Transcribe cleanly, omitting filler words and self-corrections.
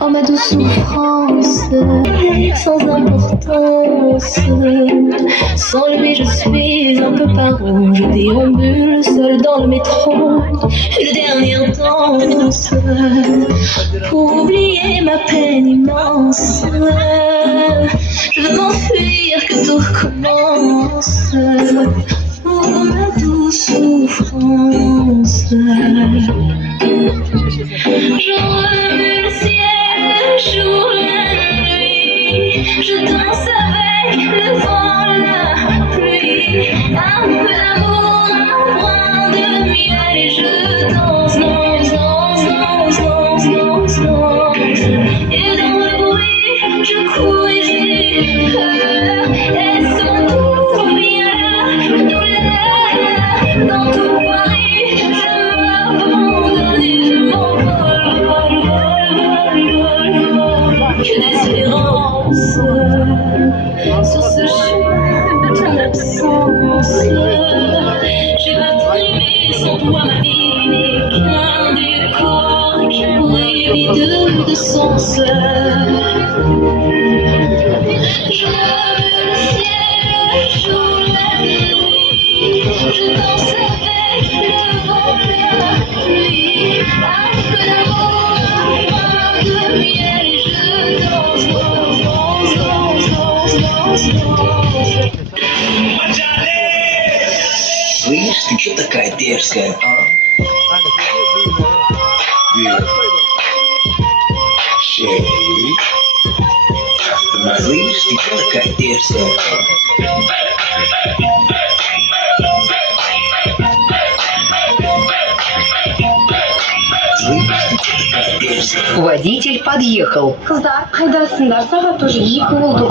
Oh ma douce souffrance, sans importance. Sans lui je suis un peu paro. Je déambule seul dans le métro. Une dernière danse pour oublier ma peine immense. Je veux m'enfuir, que tout recommence. Oh ma douce souffrance. Je remue le ciel, jour la nuit. Je danse avec le vent, la pluie. Un peu d'amour, un brin de miel. Et je danse, danse, danse, danse, danse, danse, danse. Et dans le bruit, je cours et j'ai peur. Elles sont toutes bien là, douleur. Dans tout Paris, je m'abandonne et je m'envole. Que d'espérance sur ce chemin de ton absence. J'ai battu sans toi ma vie n'est qu'un décor qui pourrait vide de sens. Je veux le ciel, le jour, la nuit. Je danse avec le vent, la pluie. Un peu d'amour, un brin de miel. Et je danse, danse, danse, danse, danse, danse. Слышь, ты чё такая дерзкая, а? Шерри. Слышь, ты чё такая дерзкая, Водитель подъехал. Kızlar, haydasınlar, saat уже 2 oldu.